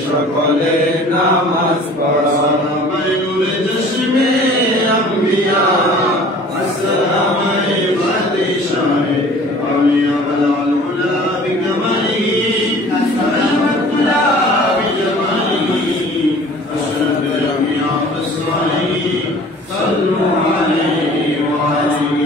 সকলে নামাজ পড়া মাইনুরে জশমে আম্বিয়া আসসালামে বাদিশায়ে আমিয়া বালাল উলা বিকমালি আসসালামুল্লাহ বিজমালি আশরাফ জামিয়া আসসালি সাল্লু আলাইহি ওয়া আলিহি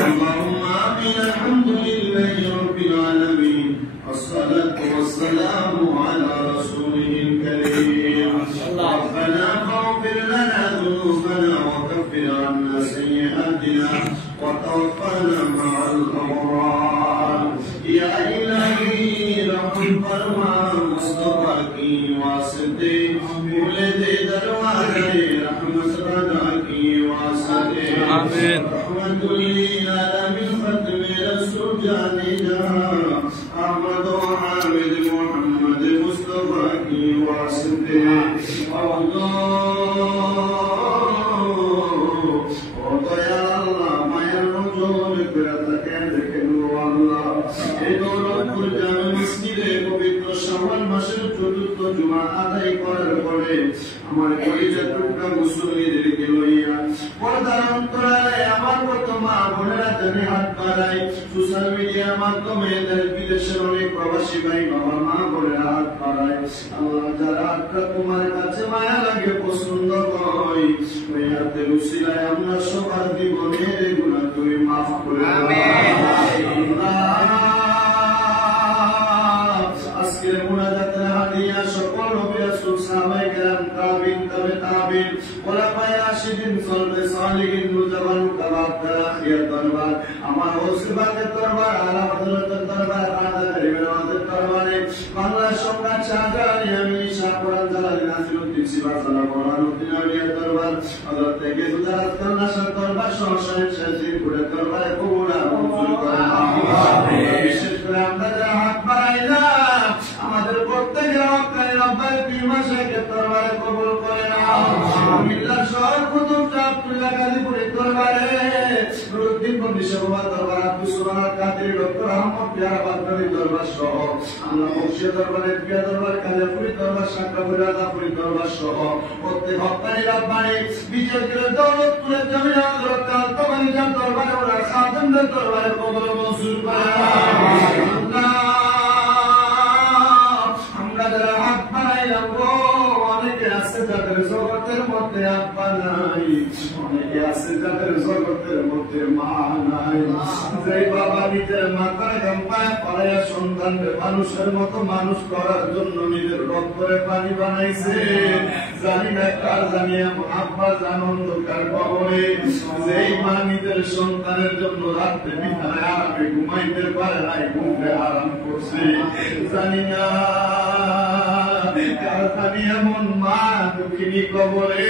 আল্লাহুম্মা আমিন আলহামদুলিল্লাহি রাব্বিল আলামিন الصلاة والسلام على رسوله الكريم ربنا فاغفر لنا ذنوبنا وكفر عنا سيئاتنا وتوفنا مع الأبرار يا إلهي رحم فرما مصطفى की वास्ते भूले दे दरवाजे रहमत बना की वास्ते आमीन रहमतुल लिल आलमीन खत्म रसूल जाने जा अहमद हामिद मोहम्मद मुस्तफा की वास्ते আমার কলিজার টুকরা মুসলিমদেরকে লইয়া পর্দার অন্তরালে আমার কত মা বোনেরা জানে হাত বাড়াই সোশ্যাল মিডিয়ার মাধ্যমে দেশ বিদেশের অনেক প্রবাসী ভাই বাবা মা বোনেরা হাত বাড়ায় আল্লাহ যারা হাতটা তোমার কাছে মায়া লাগে পছন্দ হয় ওই হাতের উসিলায় আমরা সবার জীবনের গুনাহ তুমি মাফ করে আজকের মুনাজাতের হাদিয়া সকল নবী রাসূল সাহাবায়ে কেরাম তাবিঈন তাবে তাবিঈন ওলামায়ে রাশিদিন সলবে সালিহিন মুজাবান কাবাব তারাখিয়াত দরবার আমার ওসিবাতের দরবার আলা বদলতের দরবার আদা করিমের আমাদের দরবারে বাংলা সম্রাট শাহজাহান ইয়ামিনী শাহ কোরআন জালালী নাসিরউদ্দিন সিবাসালা কোরআনুদ্দিন আউলিয়ার দরবার হযরত থেকে গুজরাত কর্ণাশার দরবার সহসায় শেরপুরের দরবারে কবুল মঞ্জুর করেন আমিন বিশেষ করে আমরা যারা হাত বাড়াইলাম আমাদের প্রত্যেকের হকদারি রব্বাল পীরমাশাইখের দরবারে কবুল করে নাও মিল্লাত শহর কুতুব আব্দুল্লাহ গাজীপুরের দরবারে নুরুদ্দিন বন্দি সাহেবের দরবার আব্দুল সুবহান কাদেরী ডক্টর আহমদ পিয়ারা বাগদাদির দরবার সহ আমরা বক্সিয়া দরবারের পিয়া দরবার কালিয়াপুরের দরবার সাকরাপুরের রাজাপুরের দরবার সহ প্রত্যেক হকদারি রব্বানি বিজয়পুরের দৌলতপুরের জমিন হযরত আলতাবানিজার দরবারে ওরা খাদেমদের দরবারে কবুল মঞ্জুর করে আল্লাহ অনেকে আছে যাদের জগতের মধ্যে আব্বা নাই অনেকে আছে যাদের জগতের মধ্যে মা নাই যে বাবা নিজের মাথার গাম্পায় পড়াইয়া সন্তানকে মানুষের মতো মানুষ করার জন্য নিজের রক্তরে পানি বানাইছে জানি না কার জানি আব্বা জান অন্ধকার কবরে যেই মা নিজের সন্তানের জন্য রাত্রে বিছানায় আরামে ঘুমাইতে পারে নাই ঘুমে আরাম করছে জানি না এমন মা দুঃখিনী কবরে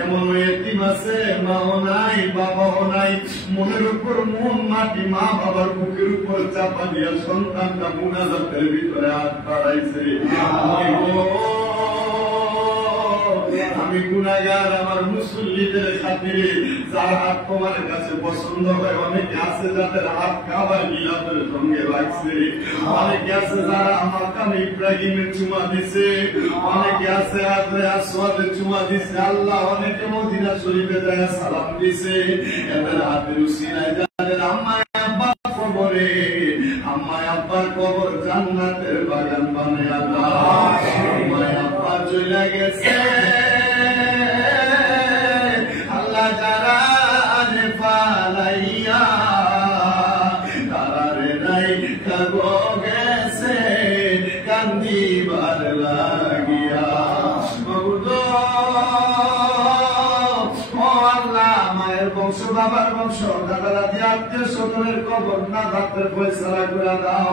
এমন এতিম আছে মাও নাই বাবাও নাই মনের উপর মন মাটি মা বাবার বুকের উপর চাপা দিয়া সন্তানটা মুনাজাতের ভিতরে হাত বাড়াইছে আমি গুনাহগার আমার মুসল্লিদের খাতিরে যার হাত তোমার কাছে পছন্দ হয় অনেকে আছে যাদের হাত কাবার গিলাফের সঙ্গে লাগছে অনেকে আছে যারা আমার কানে ইব্রাহিমের চুমা দিছে অনেকে আছে আজরে আসওয়াদের চুমা দিছে আল্লাহ অনেকে মদিনা শরীফে যায় সালাম দিছে এদের হাতের উসিলায় যাদের আম্মা আব্বা কবরে আম্মা আব্বার কবর জান্নাতের বাগান বানায়া দাও। আমার আব্বা চলে গেছে আল্লাহ জারানে পালাইয়া, তারারে নাই কাগো গেছে কান্দিবার লাগিয়া। মায়ের বংশ, বাবার বংশ, দাদা দাদি, আত্মীয় স্বজনের কবর না থাকতে ফয়সালা করে দাও।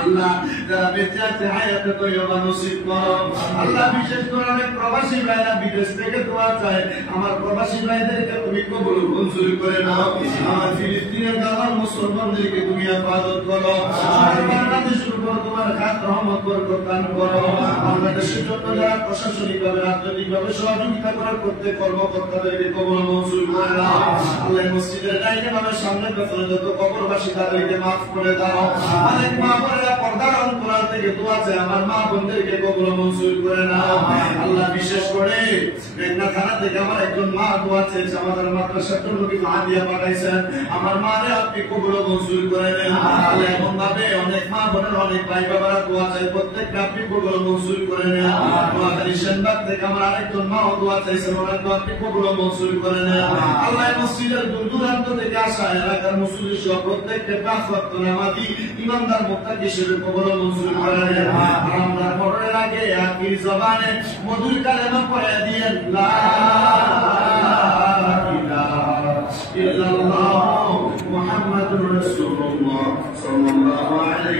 আল্লাহ যারা বেঁচে আছে হায়াতে তৈয়বা নসিব করো। আল্লাহ বিশেষ করে অনেক প্রবাসী ভাইরা বিদেশ থেকে দোয়া চায়, আমার প্রবাসী ভাইদেরকে তুমি কবুল মঞ্জুর করে নাও। আমার ফিলিস্তিনের গাজার মুসলমানদেরকে তুমি হেফাজত করো। বাংলাদেশের উপর তোমার খাত রহমত বরকত দান করো। বাংলাদেশের জন্য যারা প্রশাসনিকভাবে রাজনৈতিকভাবে সহযোগিতা করার প্রত্যেক কর্মকর্তাদেরকে কবুল মঞ্জুর করে নাও। আল্লাহ মসজিদের দায়িত্বে ভাবে সামনে পেছনে যত কবরবাসী তাদেরকে মাফ করে দাও। অনেক মা বোনেরা পর্দার অন্তরাল থেকে দোয়া চায়, আমার মা বোনদেরকে কবুল মঞ্জুর করে নাও। আল্লাহ বিশেষ করে মেঘনা থানা থেকে আমার একজন মা দোয়া চেয়েছে, আমাদের মাদ্রাসার জন্য কি মা দিয়া পাঠাইছেন, আমার মারে আপনি কবুল মঞ্জুর করে নেন। আল্লাহ এমন ভাবে অনেক মা বোনের অনেক ভাই বাবারা দোয়া চায়, প্রত্যেকটা আপনি কবুল মঞ্জুর করে নেন। নোয়াখালী সেনবাগ থেকে আমার আরেকজন মা দোয়া চাইছেন, ওনাকে আপনি কবুল মঞ্জুর করে নেন। আল্লাহ মসজিদের দূর দূরান্ত থেকে আসা এলাকার মুসলিম সহ প্রত্যেককে 5 ওয়াক্ত নামাজি ইমানদার মুত্তাকি হিসেবে কবুল মঞ্জুর করে নেন। আমরা মরণের আগে আখির জবানে মধুর কালেমা পড়ে দিয়েন, লা ইলাহা ইল্লাল্লাহ মুহাম্মাদুর রাসূলুল্লাহ সাল্লাল্লাহু আলাইহি